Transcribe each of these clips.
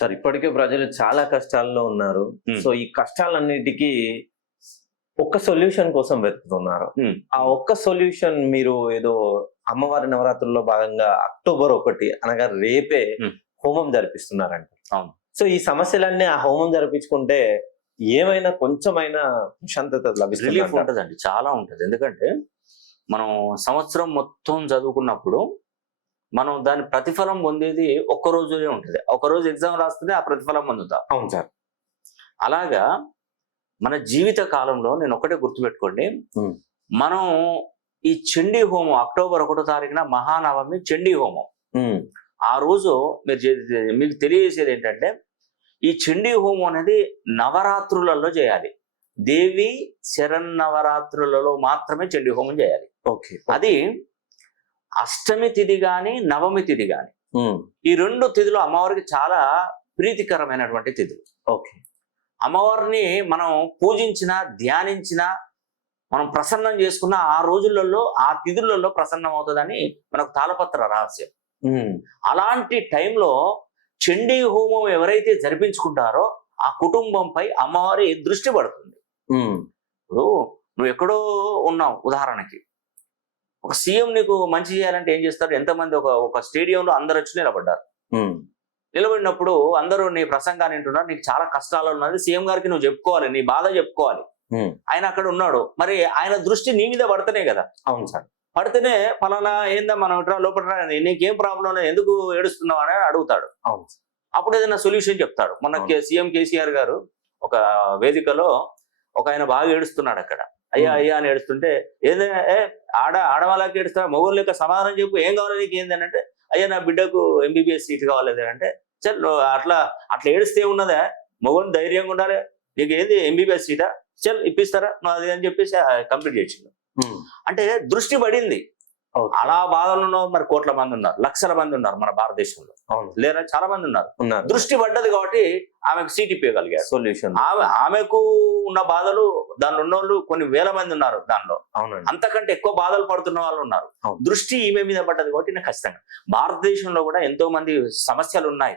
Sir ఇప్పటికే ప్రజలు చాలా కష్టాల్లో ఉన్నారు. హ్మ్. సో ఈ కష్టాలన్నిటికీ ఒక్క సొల్యూషన్ కోసం వెతుకుతున్నారు. హ్మ్. ఆ ఒక్క సొల్యూషన్ మీరు ఏదో అమ్మవారి నవరాత్రుల్లో భాగంగా అక్టోబర్ 1 అనగా రేపే హ్మ్. హోమం జరిపిస్తున్నారంట. అవును. సో ఈ సమస్యలన్నీ ఆ హోమం జరిపించుకుంటే ఏమైనా కొంచెమైనా ప్రశాంతత రిలీఫ్ లభిస్తుందంట. ఉంటదండి. చాలా ఉంటది. ఎందుకంటే మనం సంవత్సరం మొత్తం చదువుకున్నప్పుడు మనం దాని ప్రతిఫలం పొందేది ఒక్క రోజునే ఉంటది. ఒకరోజు ఎగ్జామ్ రాస్తేనే ఆ ప్రతిఫలం పొందుతాం. అవును సార్. అలాగా మన జీవిత కాలంలో నేను ఒకటే గుర్తుపెట్టుకోండి. హ్మ్. మనం ఈ చండీ హోమం అక్టోబర్ 1 తారీఖున మహానవమి చండీ హోమం. హ్మ్. ఆ రోజు మీకు తెలియజేసేది ఏంటంటే ఈ చండీ హోమం అనేది నవరాత్రులలో చేయాలి. దేవి శరన్నవరాత్రులలో మాత్రమే చండీ హోమం చేయాలి. ఓకే. అది అష్టమి తిథి గాని నవమి తిథి గాని హ్మ్. ఈ 2 తిథులు అమ్మవారికి చాలా ప్రీతికరమైనటువంటి తిథులు. ఓకే. అమ్మవారిని మనం పూజించిన ధ్యానించిన మనం ప్రసన్నం చేసుకున్న ఆ రోజులలో ఆ తిథులలో ప్రసన్నం అవుతుందని మనకు తాళపత్ర రహస్యం. హ్మ్. అలాంటి టైంలో చండీ హోమం ఎవరైతే జరిపించుకుంటారో ఆ కుటుంబంపై అమ్మవారి దృష్టి పడుతుంది. హ్మ్. ఇప్పుడు నువ్వు ఎక్కడో ఉన్నావు, ఉదాహరణకి ఒక సీఎం నీకు మంచి చేయాలంటే ఏం చేస్తారు? ఎంతమంది ఒక స్టేడియంలో అందరు వచ్చి నిలబడ్డారు. హ్మ్. నిలబడినప్పుడు అందరూ నీ ప్రసంగాన్ని వింటున్నారు. నీకు చాలా కష్టాలు ఉన్నది, సీఎం గారికి నువ్వు చెప్పుకోవాలి, నీ బాధ చెప్పుకోవాలి. హ్మ్. ఆయన అక్కడ ఉన్నాడు, మరి ఆయన దృష్టి నీ మీద పడితేనే కదా. అవును సార్. పడితేనే పలానా ఏందా మనం ఇట్రా లోపల నీకేం ప్రాబ్లం లేదు, ఎందుకు ఏడుస్తున్నావు అని అడుగుతాడు. అవును. అప్పుడు ఏదైనా సొల్యూషన్ చెప్తాడు. మొన్న సీఎం కేసీఆర్ గారు ఒక వేదికలో ఒక ఆయన బాగా ఏడుస్తున్నాడు అక్కడ. అయ్యా అయ్యా అని ఏడుస్తుంటే ఏదైనా ఆడవాళ్ళకి ఏడుస్తా మొగోళ్ళు లెక్క సమాధానం చెప్పు, ఏం కావాలి నీకు ఏంది అని అంటే, అయ్యా నా బిడ్డకు ఎంబీబీఎస్ సీట్ కావాలి అంటే, చల్ అట్లా ఏడుస్తే ఉన్నదా, మొగోళ్ళు ధైర్యంగా ఉండాలి, నీకు ఏంది ఎంబీబీఎస్ సీటా, చల్ ఇప్పిస్తారా నువ్వు అది అని చెప్పేసి కంప్లీట్ చేసిండు. అంటే దృష్టి పడింది. అలా బాధలు ఉన్న మరి కోట్ల మంది ఉన్నారు, లక్షల మంది ఉన్నారు మన భారతదేశంలో. లేదా చాలా మంది ఉన్నారు. దృష్టి పడ్డది కాబట్టి ఆమెకు సీట్ ఇప్పగలిగారు. సొల్యూషన్. ఆమెకు ఉన్న బాధలు దానిలో ఉన్నోళ్ళు కొన్ని వేల మంది ఉన్నారు దానిలో. అవునండి. అంతకంటే ఎక్కువ బాధలు పడుతున్న వాళ్ళు ఉన్నారు. దృష్టి ఈమె మీద పడ్డది కాబట్టి నేను ఖచ్చితంగా భారతదేశంలో కూడా ఎంతో మంది సమస్యలు ఉన్నాయి.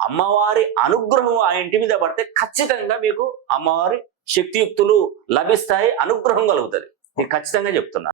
అమ్మవారి అనుగ్రహం ఆ ఇంటి మీద పడితే ఖచ్చితంగా మీకు అమ్మవారి శక్తియుక్తులు లభిస్తాయి, అనుగ్రహం కలుగుతుంది. నేను ఖచ్చితంగా చెప్తున్నా.